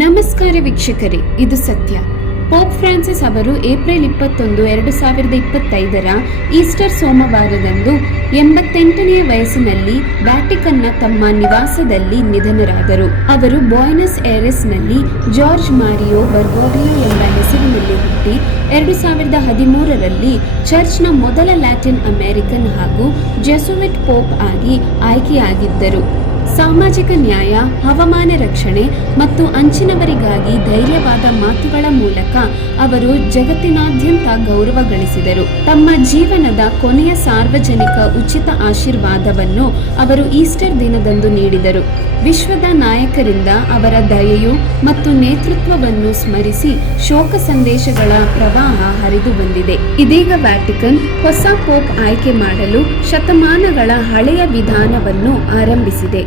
ನಮಸ್ಕಾರ ವೀಕ್ಷಕರೇ, ಇದು ಸತ್ಯ. ಪೋಪ್ ಫ್ರಾನ್ಸಿಸ್ ಅವರು ಏಪ್ರಿಲ್ 21, 2025 ಈಸ್ಟರ್ ಸೋಮವಾರದಂದು 88ನೇ ವಯಸ್ಸಿನಲ್ಲಿ ವ್ಯಾಟಿಕನ್ನ ತಮ್ಮ ನಿವಾಸದಲ್ಲಿ ನಿಧನರಾದರು. ಅವರು ಬ್ಯೂನಸ್ ಏರೆಸ್ನಲ್ಲಿ ಜಾರ್ಜ್ ಮಾರಿಯೋ ಬರ್ಗೋಗ್ಲಿಯೋ ಎಂಬ ಹೆಸರಿನಲ್ಲಿ ಹುಟ್ಟಿ 2013ರಲ್ಲಿ ಚರ್ಚ್ನ ಮೊದಲ ಲ್ಯಾಟಿನ್ ಅಮೆರಿಕನ್ ಹಾಗೂ ಜೆಸುವಿಟ್ ಪೋಪ್ ಆಗಿ ಆಯ್ಕೆಯಾಗಿದ್ದರು. ಸಾಮಾಜಿಕ ನ್ಯಾಯ, ಹವಾಮಾನ ರಕ್ಷಣೆ ಮತ್ತು ಅಂಚಿನವರಿಗಾಗಿ ಧೈರ್ಯವಾದ ಮಾತುಗಳ ಮೂಲಕ ಅವರು ಜಗತ್ತಿನಾದ್ಯಂತ ಗೌರವ ಗಳಿಸಿದರು. ತಮ್ಮ ಜೀವನದ ಕೊನೆಯ ಸಾರ್ವಜನಿಕ ಉಚಿತ ಆಶೀರ್ವಾದವನ್ನು ಅವರು ಈಸ್ಟರ್ ದಿನದಂದು ನೀಡಿದರು. ವಿಶ್ವದ ನಾಯಕರಿಂದ ಅವರ ದಯೆಯು ಮತ್ತು ನೇತೃತ್ವವನ್ನು ಸ್ಮರಿಸಿ ಶೋಕ ಸಂದೇಶಗಳ ಪ್ರವಾಹ ಹರಿದು ಬಂದಿದೆ. ಇದೀಗ ವ್ಯಾಟಿಕನ್ ಹೊಸ ಪೋಪ್ ಆಯ್ಕೆ ಮಾಡಲು ಶತಮಾನಗಳ ಹಳೆಯ ವಿಧಾನವನ್ನು ಆರಂಭಿಸಿದೆ.